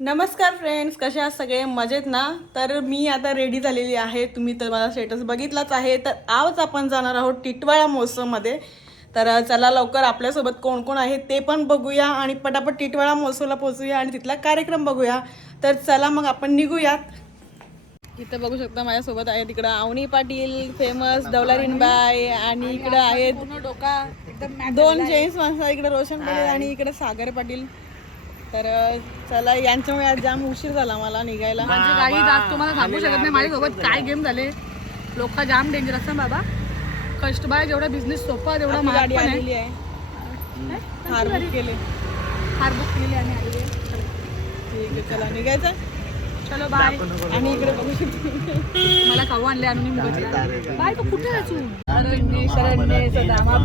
नमस्कार फ्रेंड्स कसे आहात सगळे? मजेत ना? तर मी आता रेडी झालेली आहे. तुम्ही तर माझा स्टेटस बघितलाच आहे. तर आज आपण जाणार आहोत टिटवाळा महोत्सवमध्ये. तर चला लवकर आपल्यासोबत कोण कोण आहे ते पण बघूया आणि पटापट टिटवाळा महोत्सवला पोहोचूया आणि तिथला कार्यक्रम बघूया. तर चला मग आपण निघूयात. इथं बघू शकता माझ्यासोबत आहे तिकडं अवनी पाटील फेमस दौलारीनबाई आणि इकडं आहेत दोन जेंट्स माणसं इकडे रोशन पाटील आणि इकडे सागर पाटील. तर चला यांच्यामुळे आज जाम उशीर झाला मला निघायला. माझी गाडी जात तुम्हाला सांगू शकत नाही. माझ्यासोबत काय गेम झाले? लोक जाम डेंजर असतात बाबा. कष्टबाय जेवढा बिझनेस सोपा तेवढा गाडी आलेली आहे. हार बुक केले. हार बुक केलेली आणि आलेली आहे. ठीक आहे चला निघायचं? चलो बाय आणि इकडे बघू शकतो. मला खाऊ आणले आणून मी बघितलं बाय तू कुठे तू? अरण्ये शरण्ये सदामा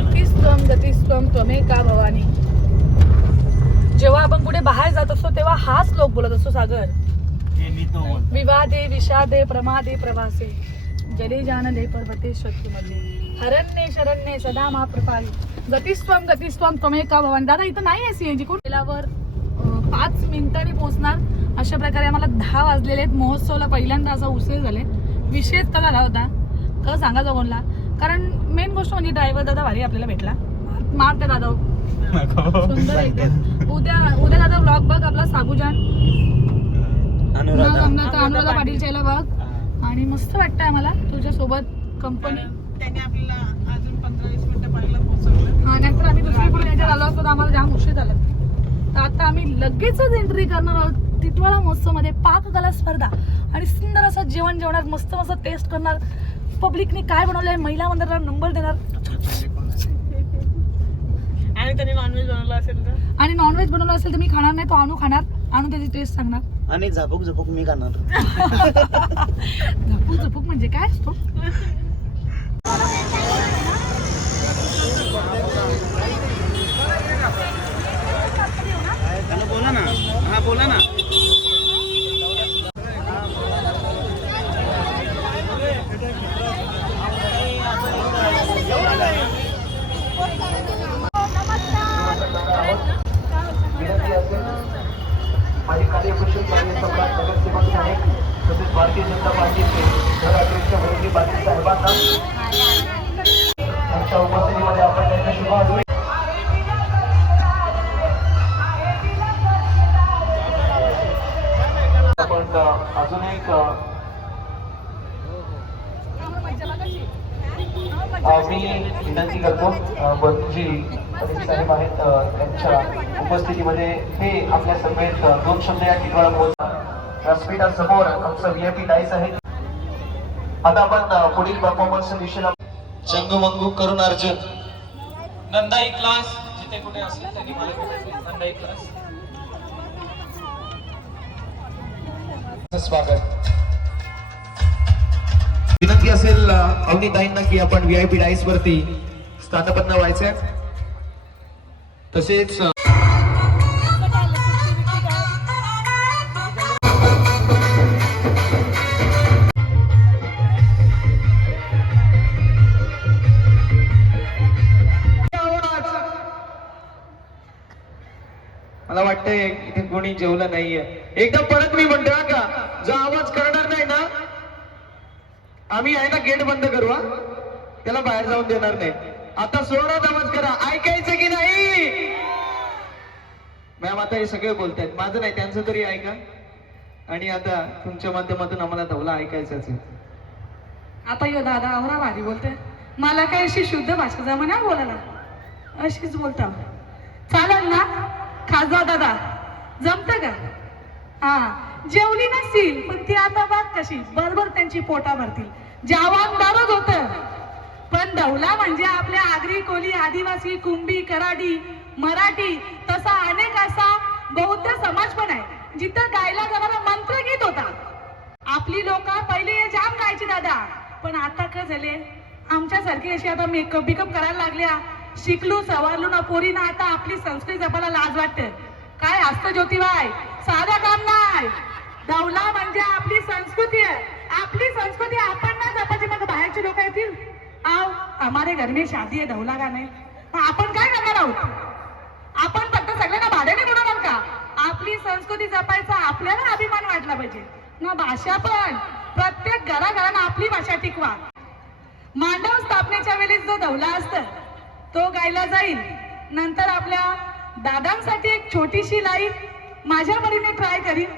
गतिस्तम गतिस्तम त्वमेका भवानी. जेव्हा आपण कुठे बाहेर जात असतो तेव्हा हाच लोक बोलत असतो सागर. विवादे विषादे प्रमादे प्रवासे जले जानले पर्वते शत्रुमध्ये हरण्ये शरण्ये सदा मा प्रपाली गतिस्त्वम गतिस्त्वम त्वमेका भवानी? दादा इथं नाही आहे सीएनजी कोण? गेल्यावर पाच मिनिटांनी पोहोचणार. अशा प्रकारे आम्हाला दहा वाजलेले आहेत. महोत्सवला पहिल्यांदा असा उशीर झाले विषयच का झाला होता. का सांगा जगोनला कारण मेन गोष्ट म्हणजे ड्रायव्हर दादा भारी आपल्याला भेटला. मार त्या दादा सुंदर एकदम. उद्या उद्या दादा ब्लॉग बघ आपला साबुजान. अनुराधा. पाटीलच्या याला बघ. आणि मस्त वाटतंय आम्हाला तुझ्या सोबत कंपनी त्याने आपल्याला अजून पंधरा वीस मिनिटं पाहिलं पोहोचवलं. हा नाहीतर आम्ही दुसरीकडे याच्यात आलो असतो तर आम्हाला जाम उशीर झाला. तर आता आम्ही लगेचच एंट्री करणार आहोत पाककला स्पर्धा. आणि सुंदर असं जेवण जेवणार मस्त मस्त टेस्ट करणार. पब्लिकने काय बनवलंय? महिला मंडळाला नंबर देणार. आणि त्याने नॉनव्हेज बनवलं असेल तर? आणि नॉनव्हेज बनवलं असेल तर मी खाणार नाही तो आणू खाणार. आणून त्याची टेस्ट सांगणार. आणि झापूक झपूक मी खाणार. झपूक झपूक म्हणजे काय असतो? बोला ना. हा बोला ना. कार्यकुशल सम्राट भगतसिंह नाईक तसेच भारतीय जनता पार्टीचे शहराध्यक्ष वैद्य पाटील साहेबांना त्यांच्या उपस्थितीमध्ये आपण त्यांच्या शुभागमन आपण अजून एक मी विनंती करतो अ, साहेब आहेत त्यांच्या उपस्थितीमध्ये हे आपल्या समेत अ, दोन शब्द या ठिकाणी बोलतात. व्यासपीठासमोर आमचं व्हीआयपी डाईस आहे आता आपण पुढील परफॉर्मन्स दिशेला चंगमंगू करून अर्जुन. नंदाई क्लास जिथे कुठे असेल त्यांनी मला. नंदाई क्लास स्वागत. विनंती असेल अवनीताईंना की आपण व्हीआयपी डाईस वरती स्थानपन्न व्हायचंय. तसेच मला वाटतंय इथे कोणी जेवलं नाहीये. एकदा परत मी म्हणतो का? जो आवाज करणार नाही ना आम्ही आहे ना गेट बंद करू हा? त्याला बाहेर जाऊन देणार नाही. आता सोडत आवाज करा. ऐकायचं मॅम आता हे सगळे बोलतायत. माझं नाही त्यांचं तरी ऐका. आणि आता तुमच्या माध्यमातून आम्हाला धवला ऐकायचाच आहे. आता यो दादा आवरा भारी बोलते मला काय अशी शुद्ध भाषा जमा ना. बोलायला अशीच बोलता. चालेल ना? खासदार दादा जमत का? हा. जेवली नसतील पण ती आता बाग कशी. बरोबर त्यांची पोटा भरतील. जावान जबाबदारच होत. पण दौला म्हणजे आपल्या आगरी कोली आदिवासी कुंभी कराडी मराठी तसा अनेक असा बौद्ध समाज पण आहे जिथं गायला जाणारा मंत्र गीत होता. आपली लोक पहिले हे जाम गायची दादा पण आता काय झाले? आमच्यासारखी अशी आता मेकअप बिकअप करायला लागल्या. शिकलो सवारलो ना पोरी ना आता आपली संस्कृती जपायला लाज वाटते. काय असतं ज्योतिबाई? साधं काम नाही. दौला म्हणजे आपली संस्कृती आहे. आपली संस्कृती आपण ना जपायची मग बाहेरचे लोक येतील? आव हमारे घर में शादी आहे दौला का नाही आपण काय करणार आहोत? आपण फक्त सगळ्यांना भाड्याने बोलावाल का? आपली संस्कृती जपायचा आपल्याला अभिमान वाटला पाहिजे. ना भाषा पण. प्रत्येक घराघरानं आपली भाषा टिकवा. मांडव स्थापनेच्या वेळी जो धवला असत तो गायला जाईल. नंतर आपल्या दादांसाठी एक छोटीशी लाईफ माझ्या परीने ट्राय करीन.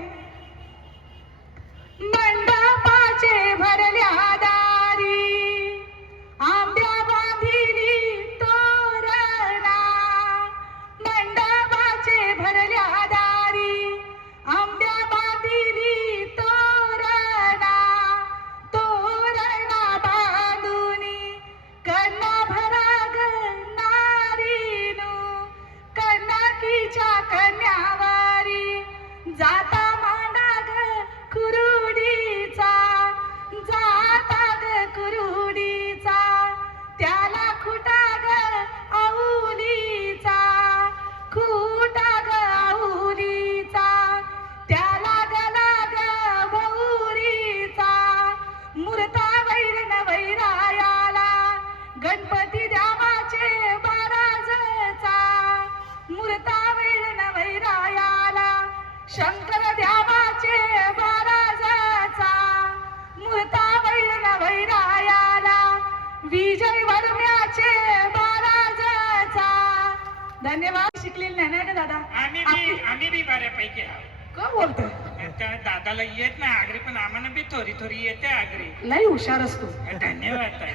येते आगरी. लई हुशार असतो. धन्यवाद ताई.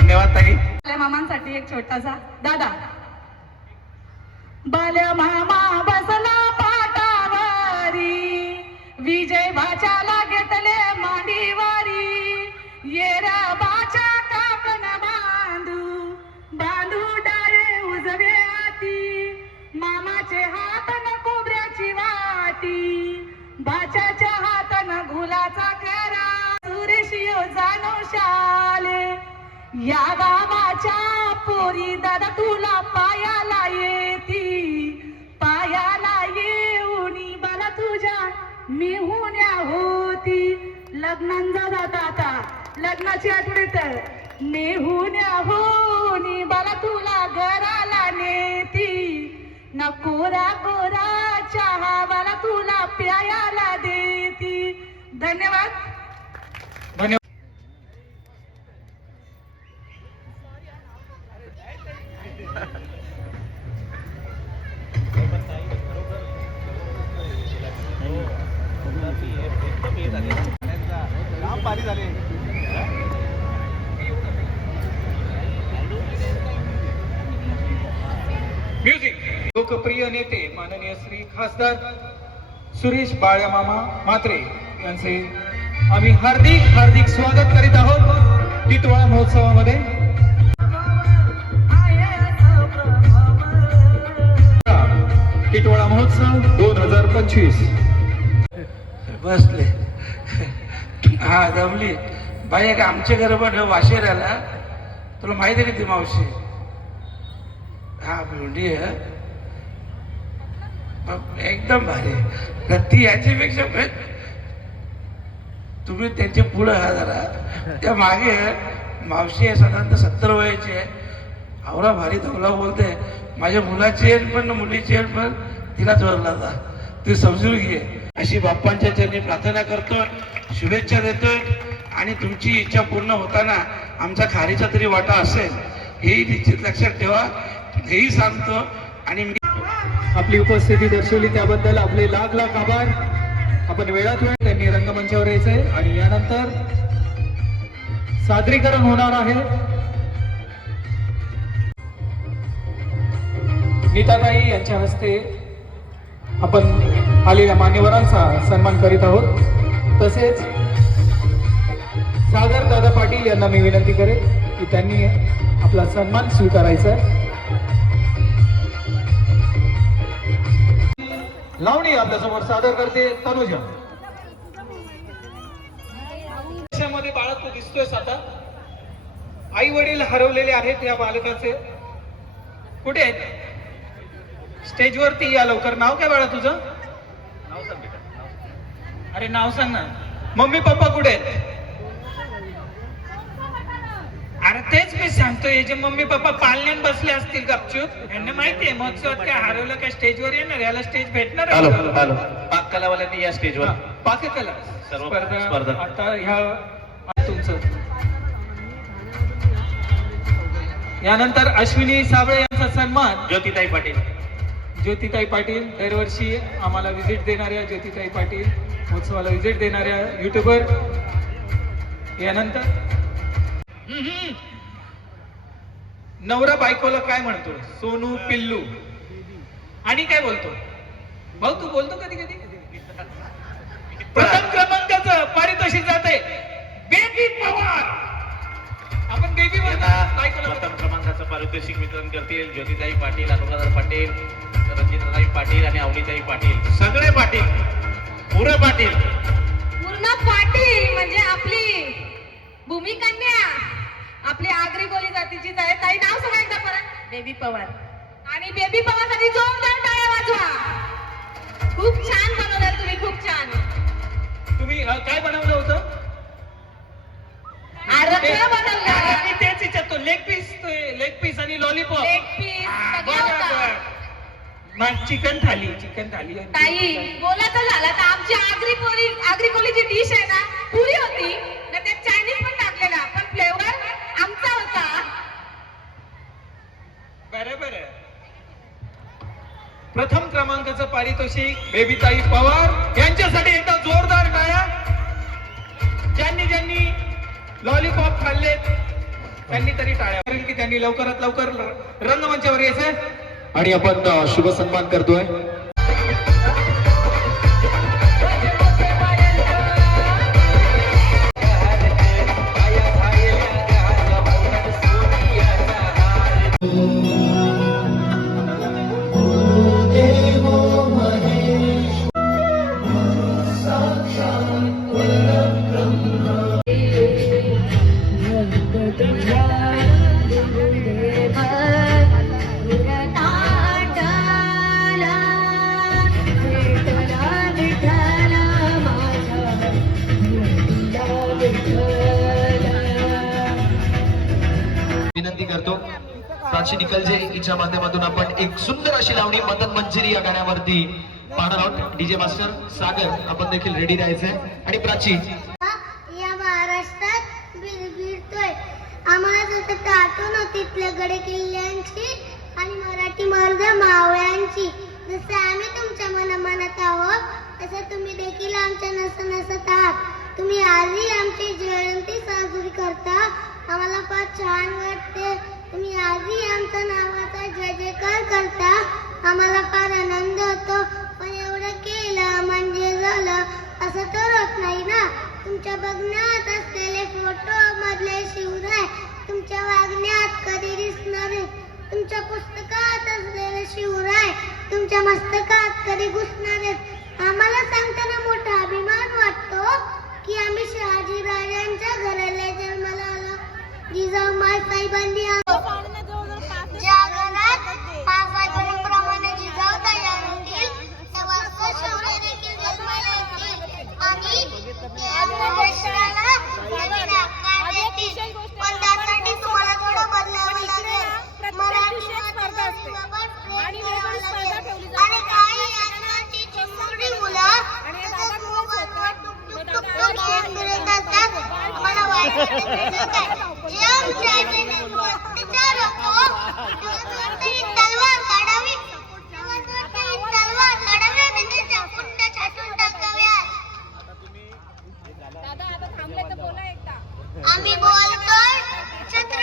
धन्यवाद ताई. बाल्या मामांसाठी एक छोटासा दादा. बाल्या मामा बसला पाटावारी. विजय भाच्याला घेतले मांडीवारी. येरा बाच्या जाणो या गावाच्या पोरी दादा तुला पायाला येती. पायाला येऊनी मला तुझ्या मिहुन्या होती. लग्नांचा जाता आता लग्नाची आठवडीत मेहुन्या होनी मला तुला घराला नेती. नकोरा कोरा कोरा चहा मला तुला प्यायाला देती. धन्यवाद. लोकप्रिय नेते माननीय श्री खासदार सुरेश बाळ्यामामा म्हात्रे यांचे आम्ही हार्दिक हार्दिक स्वागत करीत आहोत टिटवाळा महोत्सवामध्ये. टिटवाळा महोत्सव दोन हजार पंचवीस. बसले. हा जमली. बाई एक आमच्या घरोबर वाशेऱ्याला तुला माहिती आहे का ती मावशी? हा भेंडी आहे एकदम भारी तर ती याच्यापेक्षा तुम्ही त्यांच्या पुढं हा जरा. त्या मागे मावशी आहे साधारणतः सत्तर वयाची आहे. आवरा भारी धवला बोलते. माझ्या मुलाची आहे पण मुलीची आहे पण तिला जोरला जा. ती समजून घे. अशी बाप्पांच्या चरणी प्रार्थना करतोय शुभेच्छा देतोय आणि तुमची इच्छा पूर्ण होताना आमचा खारीचा तरी वाटा असेल. हेही निश्चित लक्षात ठेवा. हेही सांगतो आणि मी आपली उपस्थिती दर्शवली त्याबद्दल आपले लाख लाख आभार. आपण वेळात वेळ त्यांनी रंगमंचावर यायचंय आणि यानंतर सादरीकरण होणार आहे. नीताताई यांच्या हस्ते आपण आलेल्या मान्यवरांचा सन्मान करीत आहोत. तसेच सागर दादा पाटील यांना मी विनंती करेन की त्यांनी आपला सन्मान स्वीकारायचा आहे. लावणी आपल्यासमोर सादर करते तनुजा देशामध्ये बाळक तू दिसतोयस आता? आई वडील हरवलेले आहेत या बालकाचे. कुठे आहेत? स्टेजवरती या लवकर. नाव काय बाळा तुझं? अरे नाव सांग ना. मम्मी पप्पा कुठे आहेत अरे ते सांगतो हे जे मम्मी पप्पा पालण्यात बसले असतील गपचूप यांना माहितीये महोत्सवात काय हरवलं काय स्टेजवर येणार याला स्टेज भेटणार आहे. हॅलो या स्टेजवर. पाककला. सर्व स्पर्धा. स्पर्धा. आता ह्या तुमचं. यानंतर अश्विनी साबळे यांचा सन्मान. ज्योतिताई पाटील. ज्योतिताई पाटील दरवर्षी आम्हाला व्हिजिट देणाऱ्या ज्योतिताई पाटील महोत्सवाला व्हिजिट देणाऱ्या युट्यूबर यानंतर. हम्म, हम्म. नवरा बायकोला काय म्हणतो? सोनू पिल्लू. आणि काय बोलतो? भाऊ तू बोलतो कधी कधी? प्रथम क्रमांकाचं पारितोषिक जाते बेबी पवार. आपण बेबी बायकोला प्रथम क्रमांकाचं पारितोषिक वितरण करतील. ज्योतिताई पाटील अनुराधा पाटील रंजिताताई पाटील आणि अवनीताई पाटील. सगळे पाटील. पुरं पाटील. पूर्ण पाटील म्हणजे आपली भूमिकन्या. आपली आगरी बोली जातीचीच आहे ताई नाव सांगा एकदा परत. बेबी पवार. आणि बेबी पवारसाठी जोरदार टाळ्या वाजवा. खूप छान बनवलं तुम्ही खूप छान. तुम्ही अ, काय बनवलं होतं? आरक्षण बनवलं. मी तेच विचारतो. लेग पीस लेग पीस आणि लॉलीपॉप लेग पीस सगळं होतं. चिकन थाली चिकन थाली ताई बोलायचं झालं तर आमची आगरी कोली आगरी कोलीची डिश आहे ना पुरी होती ना त्यात चायनीज पण टाकलेला पण फ्लेवर आमचा होता बरोबर आहे प्रथम क्रमांकाचं पारितोषिक बेबीताई पवार. यांच्यासाठी एकदा जोरदार टाळ्या ज्यांनी ज्यांनी लॉलीपॉप खाल्लेत त्यांनी तरी टाळ्या. करेल की त्यांनी लवकरात लवकर रंगमंचावर यायचंय. आणि आपण शुभ सन्मान करतोय. यांच्या माध्यमातून आपण एक सुंदर अशी लावणी मदन मंजिरी या गाण्यावरती पाहणार आहोत. डीजे मास्टर सागर आपण देखील रेडी राहायचंय. आणि प्राची. या महाराष्ट्रात बिरबिरतोय. आम्हाला सतत आठवण तिथल्या गडे किल्ल्यांची आणि मराठी मर्द मावळ्यांची. जसं आम्ही तुमच्या मनामनात आहोत तसं तुम्ही देखील आमच्या नस नसत आहात. तुम्ही आजही आमची जयंती साजरी करता. आम्हाला फार छान वाटते. तुम्ही आजही आमच्या नावाचा जय जयकार करता. आम्हाला फार आनंद होतो. पण एवढं केलं म्हणजे झालं. असं तर होत नाही ना. तुमच्या बघण्यात असलेले फोटो मधले शिवराय तुमच्या वागण्यात कधी दिसणार तुमच्या पुस्तकात असलेले शिवराय तुमच्या मस्तकात कधी घुसणार आहेत आम्हाला सांगताना मोठा अभिमान वाटतो की आम्ही शहाजी राजांच्या घराला जन्माला आलो. जिजाऊ साहेबांनी जागरणात पाचवाईप्रमाणे जिजाऊ तयार आम्ही बोलतोय छत्र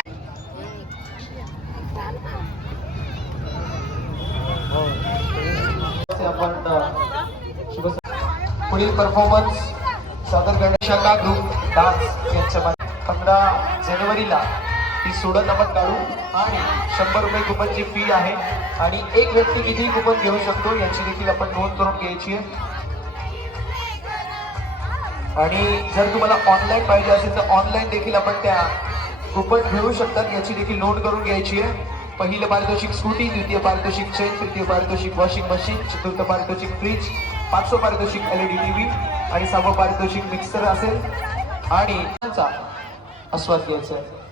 पुढील परफॉर्मन्स सादर करण्याच्या ग्रुप डान्स यांच्या माध्यमातून. पंधरा जानेवारीला ती सोडत आपण काढू. आणि शंभर रुपये कुपनची फी आहे. आणि एक व्यक्ती किती कुपन घेऊ शकतो याची देखील आपण नोंद करून घ्यायची आहे. आणि जर तुम्हाला ऑनलाईन पाहिजे असेल तर ऑनलाईन देखील आपण त्या कुपन घेऊ शकतात याची देखील नोंद करून घ्यायची आहे. पहिलं पारितोषिक स्कूटी द्वितीय पारितोषिक चेन तृतीय पारितोषिक वॉशिंग मशीन चतुर्थ पारितोषिक फ्रीज पाचवं पारितोषिक L E D T V आणि सहावं पारितोषिक मिक्सर असेल. आणि आस्वाद घ्यायचा आहे.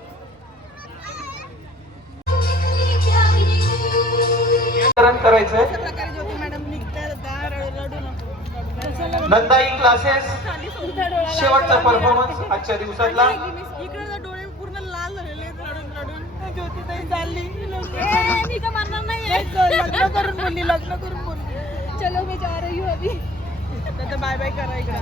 ज्योती ताई चालली. मी का मारणार नाही लग्न करून बोलली लग्न करून बोलली. चलो मी जा रही हूँ अभी. तर बाय बाय करा इकडे.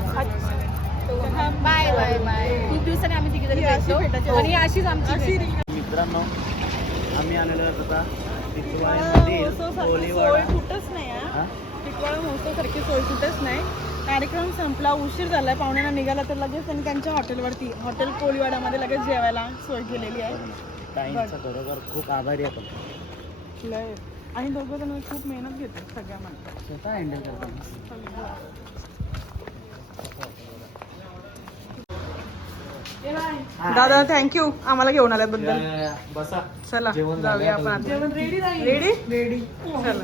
बाय बाय बाय खूप दिवसांनी आम्ही भेटतो आणि अशीच आमची मित्रांनो आम्ही आलेलो आहोत आता. सोय कुठंच नाही टिटवाळा महोत्सव सारखी सोय कुठंच नाही. कार्यक्रम संपला उशीर झालाय पाहुण्यांना निघाला तर लगेच त्यांनी त्यांच्या हॉटेलवरती हॉटेल कोळीवाड्यामध्ये लगेच जेवायला सोय केलेली आहे. खरोखर खूप आभारी आहे आणि दोघं जण खूप मेहनत घेतात सगळ्यांना स्वतः हँडल करताना दादा थँक्यू आम्हाला घेऊन आल्याबद्दल. बसा. चला जाऊया आपण. आता. रेडी रेडी रेडी चला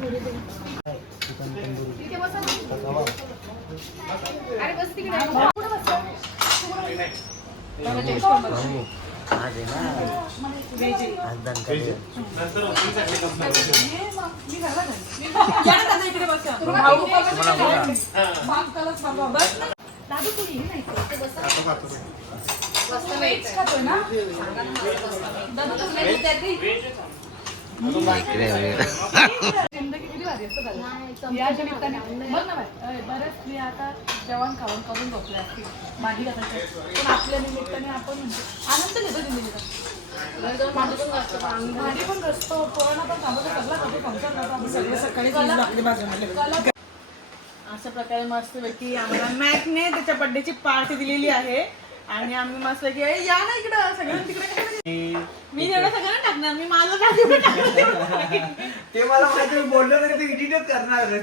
आता जेवण खावण करून झोपल्या असतील पण आपल्या निमित्ताने आपण आनंद घेतो पण घसतो पोरांना पण कामाचा सगळा फंक्शन करतो सकाळी अशा प्रकारे मस्त व्यक्ती आम्हाला मॅकने त्याच्या बर्थडेची पार्टी दिलेली आहे. आणि आम्ही मस्त "ए, या ना इकडं सगळ्यांना तिकडे काय?" मी एवढं सगळ्यांना टाकणार मी माझं तिकडे टाकणार. ते मला माहिती बोललं तरी ते एडिटच करणार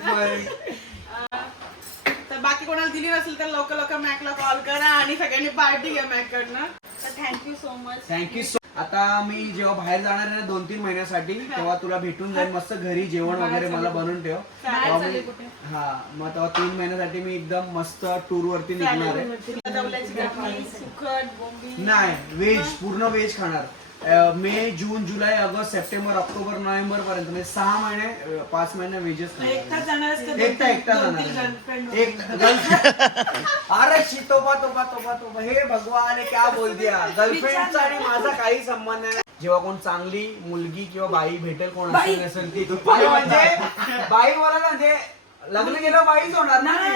तर बाकी कोणाला दिली नसेल तर लवकर लवकर मॅकला कॉल करा आणि सगळ्यांनी पार्टी घ्या मॅक कडनं तर thank you so much thank you so आता मी जेव्हा बाहेर जाणार आहे ना दोन तीन महिन्यासाठी तेव्हा तुला भेटून जाईल मस्त घरी जेवण वगैरे मला बनवून ठेव. तेव्हा मी- हा मग तेव्हा तीन महिन्यासाठी मी एकदम मस्त टूर वरती निघणार आहे. नाही व्हेज पूर्ण व्हेज खाणार. May June July August September October November पर्यंत म्हणजे सहा महिने अं, पाच महिने जाणार एकटा एकटा जाणार. एक अरे शी तोबा तोबा तोबा तोबा हे भगवान क्या बोल दिया. गर्लफ्रेंडचा आणि माझा काही संबंध नाही. जेव्हा कोण चांगली मुलगी किंवा बाई भेटेल कोण असेल नसेल ती अरे म्हणजे बाई मला ना म्हणजे लग्न केलं बाईच होणार ना. बोल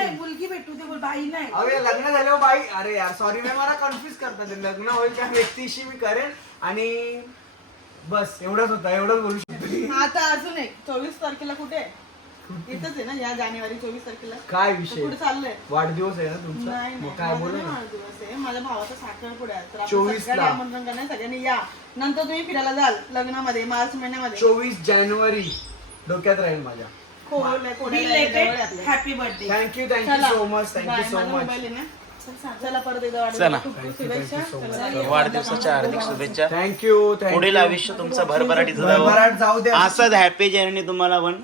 बाई नाही. अरे लग्न झाल्यावर बाई अरे यार सॉरी मी मला कन्फ्युज करतात. लग्न होईल त्या व्यक्तीशी मी करेन आणि बस एवढंच होतं एवढंच बोलू शकतो. आता अजून एक चोवीस तारखेला कुठे? इथंच आहे ना या जानेवारी चोवीस तारखेला. काय तर विषय? कुठे चाललंय? वाढदिवस आहे ना तुमचा? नाही मग काय माझा बोलू नाही ना वाढदिवस आहे. माझ्या भावाचा साखर पुढे आहे. तर आपण 24 सगळ्यांना ला. आमंत्रण करणार सगळ्यांनी या. नंतर तुम्ही फिरायला जाल लग्नामध्ये मार्च महिन्यामध्ये. चोवीस जानेवारी डोक्यात राहील माझ्या. Happy birthday thank you thank you so much thank you so much चला. वाढदिवसाच्या खूप खूप शुभेच्छा. चला. वाढदिवसाच्या हार्दिक शुभेच्छा. थँक्यू पुढील आयुष्य तुमचं भरभराटीचं जावं भरभराट जाऊ द्या. असंच हॅपी जर्नी तुम्हाला पण.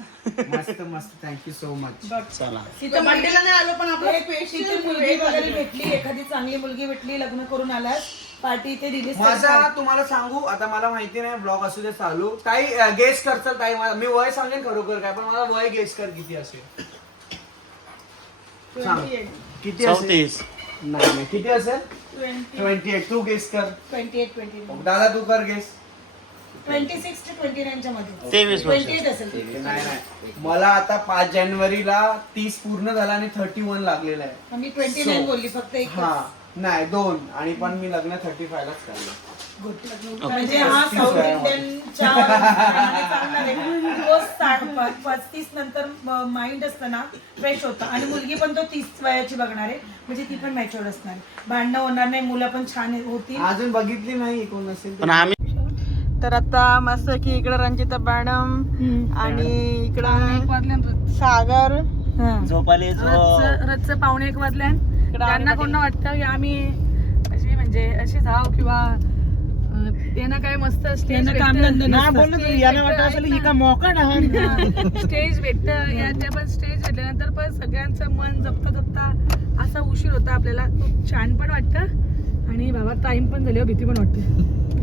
मस्त मस्त. थँक्यू सो मच चला. तिथं बर्थडेला नाही आलो पण आपलं स्पेशल मुलगी वगैरे भेटली एखादी चांगली मुलगी भेटली लग्न करून आल्यास पार्टी इथे तर माझा तुम्हाला सांगू आता मला माहिती नाही ब्लॉग असू दे चालू. काही गेस करचाल ताई मला मी वय सांगेन खरोखर काय पण मला वय गेस कर किती असेल? सांग. किती असेल? चौतीस. नाही नाही किती असेल? ट्वेंटी. एट. तू गेस कर. ट्वेंटी एट ट्वेंटी दादा तू कर गेस ट्वेंटी सिक्स ते ट्वेंटी नाईनच्या मध्ये. तेवीस वर्ष. ट्वेंटी एट असेल नाही नाही. मला आता पाच जानेवारीला तीस पूर्ण झाला आणि थर्टी वन लागलेला आहे. मी ट्वेंटी नाईन बोलली फक्त एक हा. नाही दोन. आणि पण मी लग्न थर्टी फाय लाच म्हणजे हा साऊथ इंडियनच्या आहे. साठ प- पस्तीस नंतर माइंड असतं ना फ्रेश होतं. आणि मुलगी पण तो तीस वयाची बघणार आहे. म्हणजे ती पण मॅच्युअर असणार आहे. भांडणं होणार नाही मुलं पण छान होतील. अजून बघितली नाही कोण असेल पण आम्ही तर आता मस्त की इकडं रंजिता मॅडम आणि इकडं सागर. झोपाले रथचं पावणे एक वाजल्यान त्यांना कोण वाटतं की आम्ही अशी म्हणजे अशी जाव किंवा त्यांना काय मस्त स्टेज स्टेज भेटत. या त्या पण स्टेज भेटल्यानंतर पण सगळ्यांचं मन जपता जपता असा उशीर होता आपल्याला. खूप छान पण वाटतं आणि बाबा टाइम पण झाली हो, भीती पण वाटते.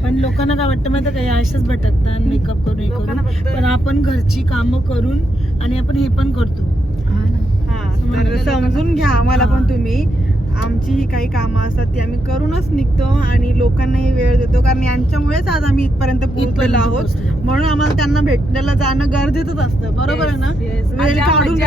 पण लोकांना काय वाटतं माहिती का? आयुष्यच भटकतात मेकअप करून हे पण आपण घरची कामं करून आणि आपण हे पण करतो. तर समजून घ्या आम्हाला पण तुम्ही. आमची ही काही कामं असतात ती आम्ही करूनच निघतो आणि लोकांनाही वेळ देतो. कारण यांच्यामुळेच आज आम्ही इथपर्यंत पोहोचलेलो आहोत. म्हणून आम्हाला त्यांना भेटायला जाणं गरजेचंच असतं. बरोबर आहे ना? वेळ काढून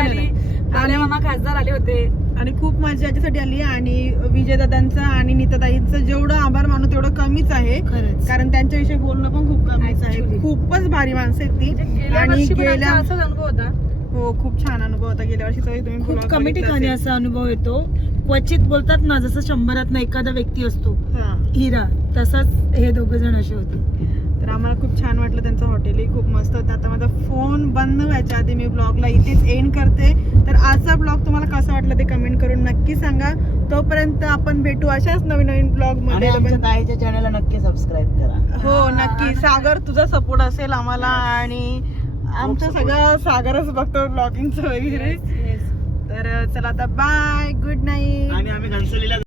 मामा खासदार आले होते. आणि खूप मजा याच्यासाठी आली आणि विजयदादांचं आणि नीताताईंचं जेवढं आभार मानू तेवढं कमीच आहे. कारण त्यांच्याविषयी बोलणं पण खूप कमीच आहे. खूपच भारी माणसं आहेत ती. गेल्या आणि गेल्या असाच अनुभव होता. हो खूप छान अनुभव होता गेल्या वर्षी तुम्ही खूप कमी ठिकाणी. असा अनुभव येतो. क्वचित बोलतात ना जसं शंभरात एखादा व्यक्ती असतो. हिरा तसाच हे दोघ जण असे होते. तर आम्हाला खूप छान वाटलं त्यांचं हॉटेलही खूप मस्त होतं. आता माझा फोन बंद व्हायच्या आधी मी ब्लॉगला इथेच एंड करते. तर आजचा ब्लॉग तुम्हाला कसा वाटला ते कमेंट करून नक्की सांगा. तोपर्यंत आपण भेटू अशाच नवीन नवीन ब्लॉगमध्ये चॅनलला नक्की सबस्क्राईब करा. हो नक्की. सागर तुझा सपोर्ट असेल आम्हाला आणि आमचं सगळं सागरच बघतो ब्लॉगिंगचं वगैरे. तर चला आता बाय गुड नाईट आणि आम्ही घनसलीला